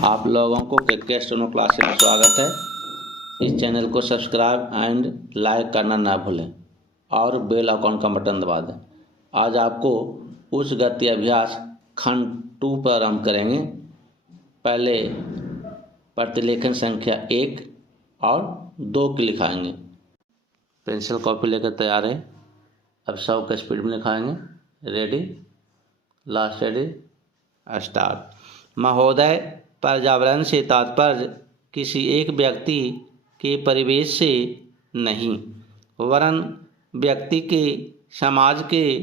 आप लोगों को के स्टेनो क्लासेस में स्वागत है। इस चैनल को सब्सक्राइब एंड लाइक करना ना भूलें और बेल आइकॉन का बटन दबा दें। आज आपको उच्च गति अभ्यास खंड 2 पर हम करेंगे। पहले प्रतिलेखन संख्या 1 और 2 की लिखाएंगे। पेंसिल कॉपी लेकर तैयार है। अब 100 के स्पीड में लिखाएंगे। Ready, last ready, start. महोदय, पर्यावरण से तात्पर्य किसी एक व्यक्ति के परिवेश से नहीं, वरन व्यक्ति के, समाज के,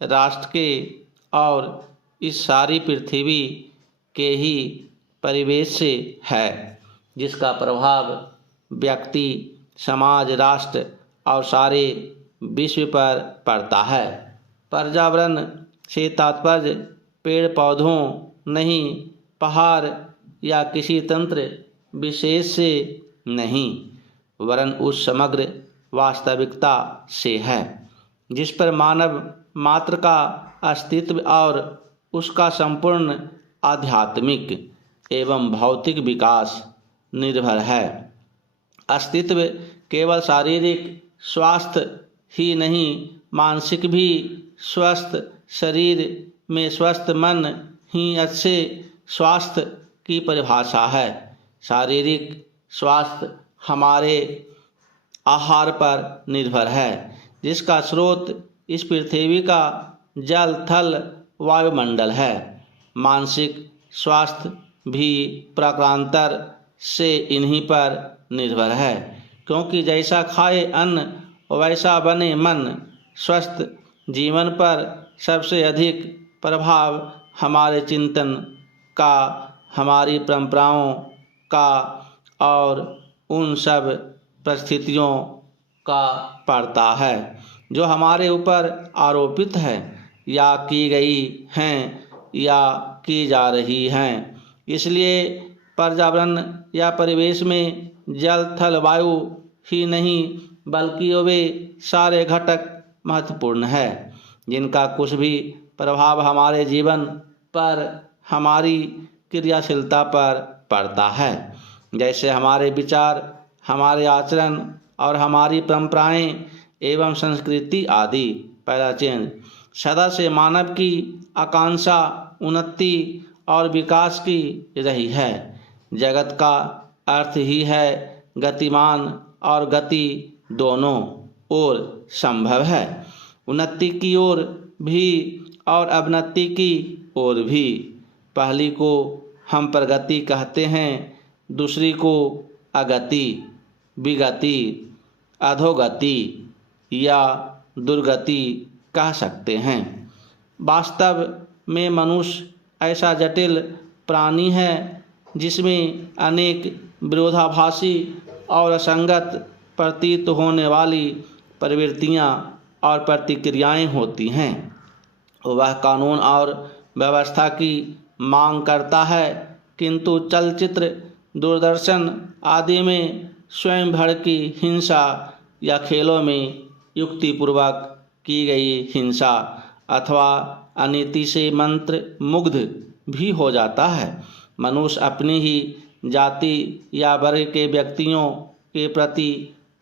राष्ट्र के और इस सारी पृथ्वी के ही परिवेश से है, जिसका प्रभाव व्यक्ति, समाज, राष्ट्र और सारे विश्व पर पड़ता है। पर्यावरण से तात्पर्य पेड़ पौधों नहीं, पहाड़ या किसी तंत्र विशेष से नहीं, वरन उस समग्र वास्तविकता से है जिस पर मानव मात्र का अस्तित्व और उसका संपूर्ण आध्यात्मिक एवं भौतिक विकास निर्भर है। अस्तित्व केवल शारीरिक स्वास्थ्य ही नहीं, मानसिक भी स्वस्थ शरीर में स्वस्थ मन ही अच्छे स्वास्थ्य की परिभाषा है। शारीरिक स्वास्थ्य हमारे आहार पर निर्भर है, जिसका स्रोत इस पृथ्वी का जल, थल, वायुमंडल है। मानसिक स्वास्थ्य भी प्रकारांतर से इन्हीं पर निर्भर है, क्योंकि जैसा खाए अन्न वैसा बने मन। स्वस्थ जीवन पर सबसे अधिक प्रभाव हमारे चिंतन का, हमारी परंपराओं का और उन सब परिस्थितियों का पड़ता है जो हमारे ऊपर आरोपित है या की गई हैं या की जा रही हैं। इसलिए पर्यावरण या परिवेश में जल, थल, वायु ही नहीं बल्कि वे सारे घटक महत्वपूर्ण है, जिनका कुछ भी प्रभाव हमारे जीवन पर, हमारी क्रियाशीलता पर पड़ता है। जैसे हमारे विचार, हमारे आचरण और हमारी परंपराएं एवं संस्कृति आदि। पहला चेंज, सदा से मानव की आकांक्षा उन्नति और विकास की रही है। जगत का अर्थ ही है गतिमान, और गति दोनों ओर संभव है। उन्नति की ओर भी और अवनति की ओर भी। पहली को हम प्रगति कहते हैं, दूसरी को अगति, विगति, अधोगति या दुर्गति कह सकते हैं। वास्तव में मनुष्य ऐसा जटिल प्राणी है जिसमें अनेक विरोधाभासी और असंगत प्रतीत होने वाली प्रवृत्तियां और प्रतिक्रियाएं होती हैं। वह कानून और व्यवस्था की मांग करता है, किंतु चलचित्र, दूरदर्शन आदि में स्वयं भड़की हिंसा या खेलों में युक्तिपूर्वक की गई हिंसा अथवा अनीति से मंत्र मुग्ध भी हो जाता है। मनुष्य अपनी ही जाति या वर्ग के व्यक्तियों के प्रति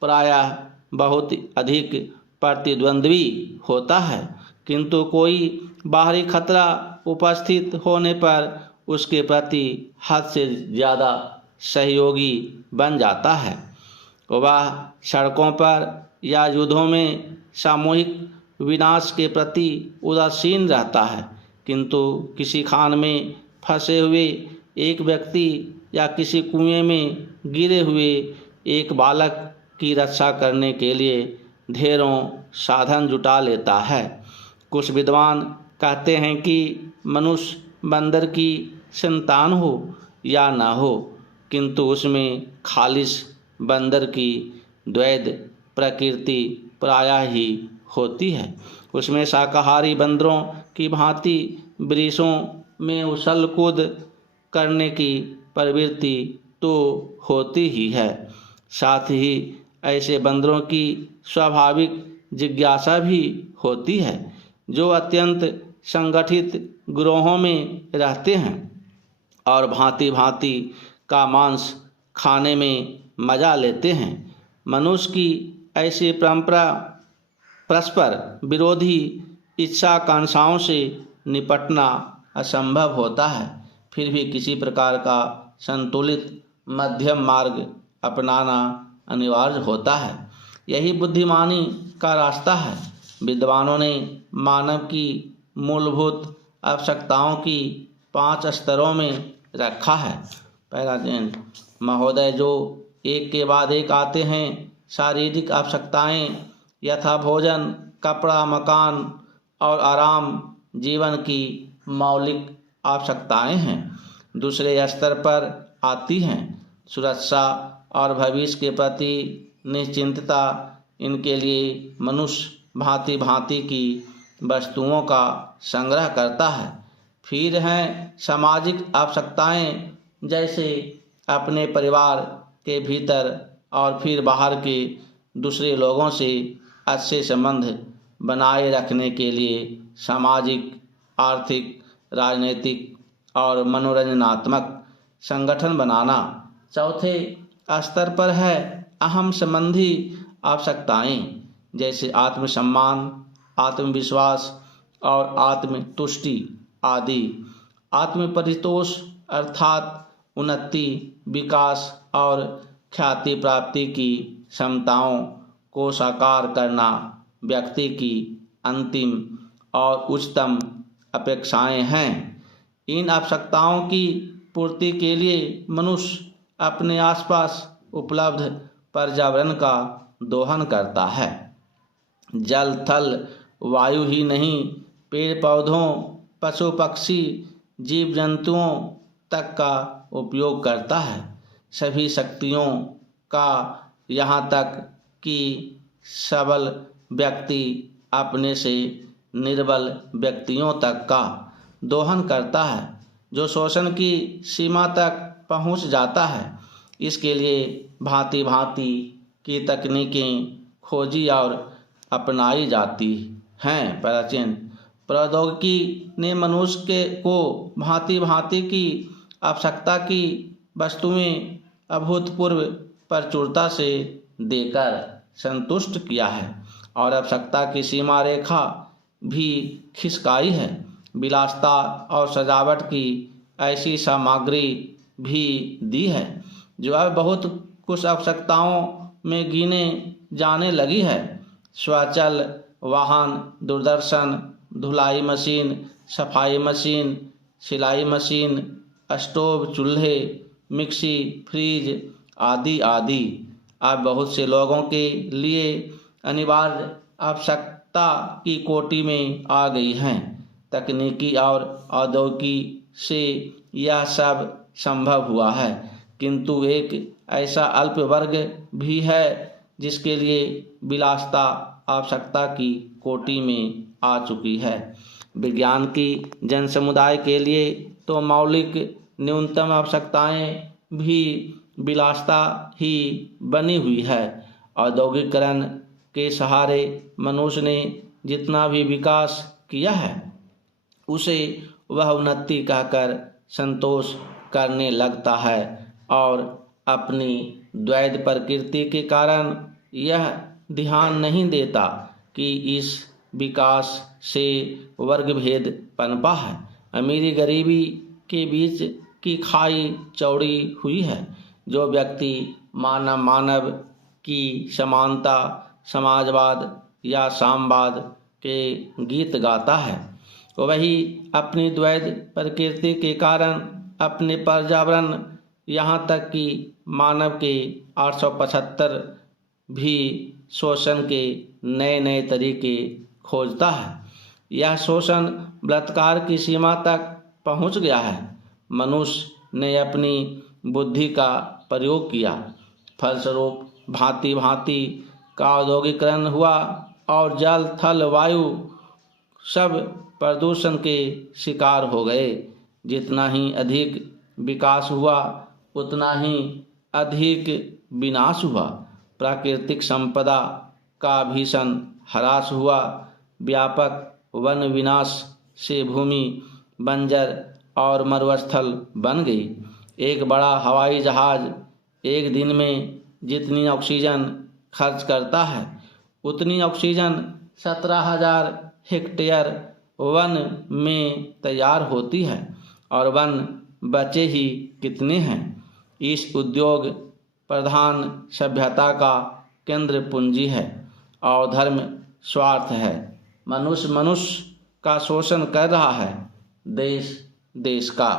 प्रायः बहुत अधिक प्रतिद्वंद्वी होता है, किंतु कोई बाहरी खतरा उपस्थित होने पर उसके प्रति हद से ज़्यादा सहयोगी बन जाता है। वह सड़कों पर या युद्धों में सामूहिक विनाश के प्रति उदासीन रहता है, किंतु किसी खान में फंसे हुए एक व्यक्ति या किसी कुएं में गिरे हुए एक बालक की रक्षा करने के लिए ढेरों साधन जुटा लेता है। कुछ विद्वान कहते हैं कि मनुष्य बंदर की संतान हो या ना हो, किंतु उसमें खालिश बंदर की द्वैध प्रकृति प्रायः ही होती है। उसमें शाकाहारी बंदरों की भांति वृक्षों में उछल कूद करने की प्रवृत्ति तो होती ही है, साथ ही ऐसे बंदरों की स्वाभाविक जिज्ञासा भी होती है, जो अत्यंत संगठित गिरोहों में रहते हैं। और भांति भांति का मांस खाने में मजा लेते हैं। मनुष्य की ऐसी परंपरा परस्पर विरोधी इच्छा आकांक्षाओं से निपटना असंभव होता है, फिर भी किसी प्रकार का संतुलित मध्यम मार्ग अपनाना अनिवार्य होता है। यही बुद्धिमानी का रास्ता है। विद्वानों ने मानव की मूलभूत आवश्यकताओं की 5 स्तरों में रखा है। पहला दिन महोदय, जो एक के बाद एक आते हैं। शारीरिक आवश्यकताएं यथा भोजन, कपड़ा, मकान और आराम जीवन की मौलिक आवश्यकताएं हैं। दूसरे स्तर पर आती हैं सुरक्षा और भविष्य के प्रति निश्चिंतता। इनके लिए मनुष्य भांति भांति की वस्तुओं का संग्रह करता है। फिर हैं सामाजिक आवश्यकताएं, जैसे अपने परिवार के भीतर और फिर बाहर के दूसरे लोगों से अच्छे संबंध बनाए रखने के लिए सामाजिक, आर्थिक, राजनीतिक और मनोरंजनात्मक संगठन बनाना। चौथे स्तर पर है अहम संबंधी आवश्यकताएं, जैसे आत्मसम्मान, आत्मविश्वास और आत्मतुष्टि आदि। आत्मपरितोष अर्थात उन्नति, विकास और ख्याति प्राप्ति की क्षमताओं को साकार करना व्यक्ति की अंतिम और उच्चतम अपेक्षाएं हैं। इन आवश्यकताओं की पूर्ति के लिए मनुष्य अपने आसपास उपलब्ध पर्यावरण का दोहन करता है। जल, थल, वायु ही नहीं, पेड़ पौधों, पशु पक्षी, जीव जंतुओं तक का उपयोग करता है। सभी शक्तियों का, यहाँ तक कि सबल व्यक्ति अपने से निर्बल व्यक्तियों तक का दोहन करता है, जो शोषण की सीमा तक पहुँच जाता है। इसके लिए भांति भांति की तकनीकें खोजी और अपनाई जाती हैं। प्राचीन प्रौद्योगिकी ने मनुष्य को भांति भांति की आवश्यकता की वस्तुएं अभूतपूर्व प्रचुरता से देकर संतुष्ट किया है और आवश्यकता की सीमा रेखा भी खिसकाई है। विलासिता और सजावट की ऐसी सामग्री भी दी है जो अब बहुत कुछ आवश्यकताओं में गिने जाने लगी है। स्वचाल वाहन, दूरदर्शन, धुलाई मशीन, सफाई मशीन, सिलाई मशीन, स्टोव, चूल्हे, मिक्सी, फ्रिज आदि आदि अब बहुत से लोगों के लिए अनिवार्य आवश्यकता की कोटि में आ गई हैं। तकनीकी और औद्योगिकी से यह सब संभव हुआ है, किंतु एक ऐसा अल्प वर्ग भी है जिसके लिए विलासिता आवश्यकता की कोटि में आ चुकी है। विज्ञान की जन समुदाय के लिए तो मौलिक न्यूनतम आवश्यकताएं भी विलासिता ही बनी हुई है। औद्योगिकरण के सहारे मनुष्य ने जितना भी विकास किया है उसे वह उन्नति कहकर संतोष करने लगता है और अपनी द्वैध प्रकृति के कारण यह ध्यान नहीं देता कि इस विकास से वर्ग भेद पनपा है। अमीरी गरीबी के बीच की खाई चौड़ी हुई है। जो व्यक्ति मानव की समानता, समाजवाद या साम्यवाद के गीत गाता है, वही अपनी द्वैध प्रकृति के कारण अपने पर्यावरण, यहाँ तक कि मानव के 875 भी शोषण के नए नए तरीके खोजता है। यह शोषण बलात्कार की सीमा तक पहुँच गया है। मनुष्य ने अपनी बुद्धि का प्रयोग किया, फलस्वरूप भांति भांति का औद्योगिकरण हुआ और जल, थल, वायु सब प्रदूषण के शिकार हो गए। जितना ही अधिक विकास हुआ उतना ही अधिक विनाश हुआ। प्राकृतिक संपदा का भीषण ह्रास हुआ। व्यापक वन विनाश से भूमि बंजर और मरुस्थल बन गई। एक बड़ा हवाई जहाज एक दिन में जितनी ऑक्सीजन खर्च करता है उतनी ऑक्सीजन 17,000 हेक्टेयर वन में तैयार होती है, और वन बचे ही कितने हैं। इस उद्योग प्रधान सभ्यता का केंद्र पूंजी है और धर्म स्वार्थ है। मनुष्य का शोषण कर रहा है, देश देश का।